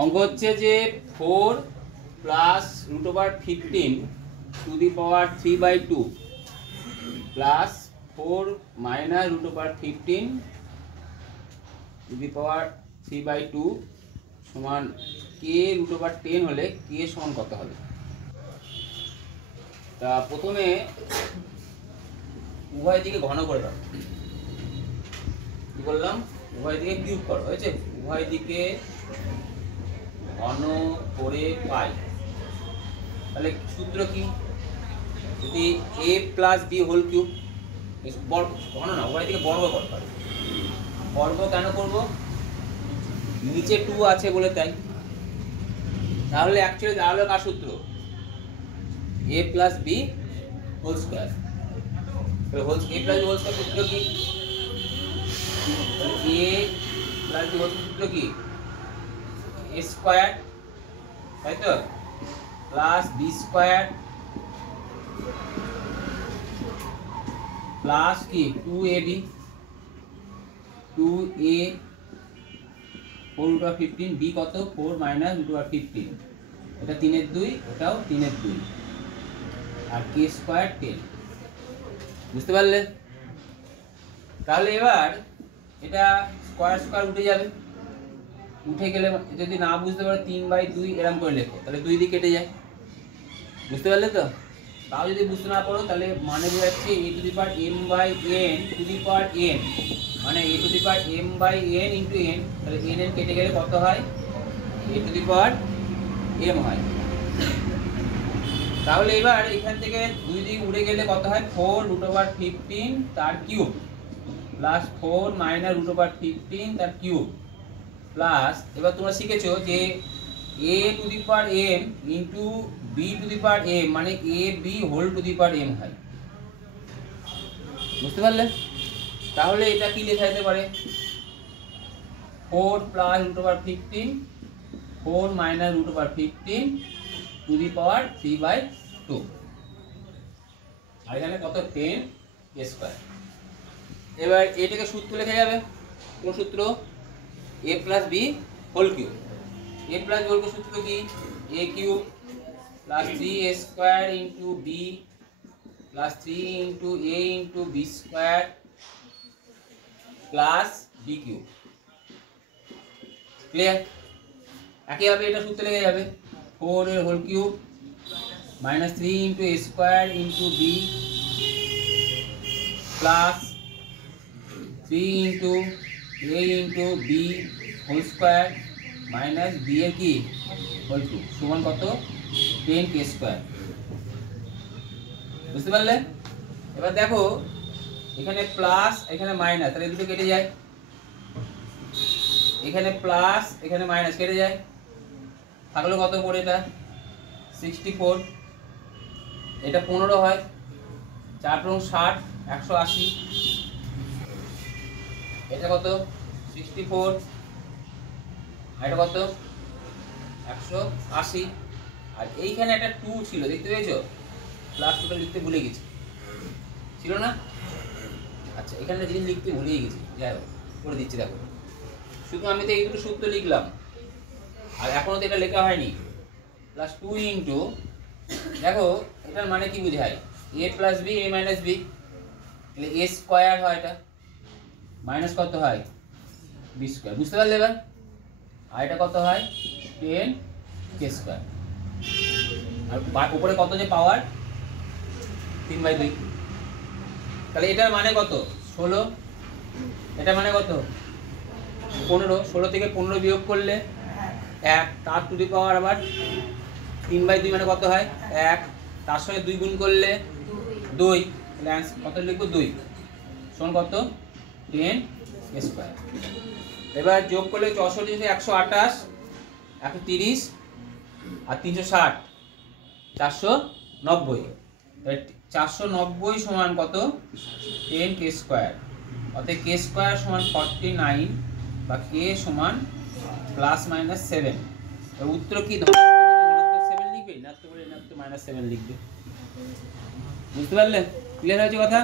অঙ্ক হচ্ছে যে 4 plus √15 to the power 3/2 plus 4 minus √15 to the power 3/2 সমান কে √10 হলে কে সমান কত হবে। তা প্রথমে উভয় দিকে ঘন করে দাও। কি বললাম? উভয় দিকে কিউব করো, হয়েছে? উভয় দিকে ঘন করে পাই। তাহলে সূত্র কি? যদি a plus b whole cube, ঘন না, উভয় দিকে বর্গ করতে হবে। বর্গ কেন করব? নিচে 2 আছে বলে তাই। তাহলে অ্যাকচুয়ালি তাহলে কার সূত্র? a plus b whole square. তাহলে a plus b whole square সূত্র কি? a প্লাস বি হোল সূত্র কি? a স্কয়ার, তাই তো, প্লাস বি স্কয়ার প্লাস কি 2ab 2a 4√15 b কত 4 মাইনাস √15, এটা 3/2, এটাও 3/2 আর k স্কয়ার 10। বুঝতে পারলে? তাহলে এবার এটা স্কয়ার স্কয়ার উঠে যাবে। উঠে গেলে যদি না বুঝতে পারো 3/2 এরকম করে লেখো, তাহলে 2 দিয়ে কেটে যায়। বুঝতে পারলে তো? তাও যদি বুঝতে না পারো তাহলে মানে বোঝাচ্ছে a to the power m/n two the power n, মানে a to the power m/n into n। তাহলে n কেটে গেলে কত হয়? a to the power m হয়। তাহলে এবার এখান থেকে 2 দিক উড়ে গেলে কত হয়? 4√15 তার কিউব প্লাস 4 মাইনাস √15 তার কিউব প্লাস, এবার তোমরা শিখেছো যে a to the power m into b to the power m, মানে a b whole to the power m হয়। বুঝতে পারলে? তাহলে এটা কি লেখা যেতে পারে? 4 plus √15 4 minus √15 to the power 3/2। আর এখানে কত? 10 স্কয়ার। এবার এটাকে সূত্র লেখা যাবে। কোন সূত্র? a plus b whole cube. a plus b whole cube সূত্র কি? a cube plus 3a square into b plus 3 into a into b square plus b cube. Clear? একইভাবে এটা সূত্র লেগে যাবে 4 এর whole cube minus 3 into a square into b plus 3 into a into b whole square minus b এর কি whole cube সমান কত? 10k square. বুঝতে পারলে? এবার দেখো এখানে প্লাস এখানে মাইনাস, তাহলে দুটো কেটে যায়। এখানে প্লাস এখানে মাইনাস কেটে যায়, থাকলো কত পড়ে? এটা 64, এটা 15 হয়, 4 × 60 180, এটা কত? 64, এটা কত? 180। আর এইখানে একটা 2 ছিল, দেখতে পেয়েছো? প্লাস 2টা লিখতে ভুলে গেছি, ছিল না? আচ্ছা, এখানে জিনিস লিখতে ভুলে গেছি, যাই হোক করে দিচ্ছি। দেখো শুধু আমি তো এই দুটো সূত্র লিখলাম, আর এখনো তো এটা লেখা হয়নি। প্লাস 2 ইন্টু, দেখো এটার মানে কি বোঝায়? a plus b a minus b, তাহলে a স্কয়ার হয়, এটা মাইনাস কত হয়? b square. বুঝতে পারলে এবার? আর এটা কত হয়? 10k square. আর উপরে কত যে পাওয়ার? 3/2। তাহলে এটার মানে কত? 16। এটা মানে কত? 15। 16 থেকে 15 বিয়োগ করলে 1, তার টু দি পাওয়ার আবার 3/2 মানে কত হয়? 1, তার সঙ্গে 2 গুণ করলে 2, তাহলে কত লিখবো? 2 সমান কত? 10 স্কয়ার। এবার যোগ করলে 64 128 130 আর 360 490। 490 সমান কত? 10k square. অতএব k স্কয়ার সমান 49 বা k সমান প্লাস মাইনাস 7। উত্তর কি? ধনাত্মক 7 লিখবে, ঋণাত্মক হলে ঋণাত্মক -7 লিখবে। বুঝতে পারলে? ক্লিয়ার হয়েছে কথা?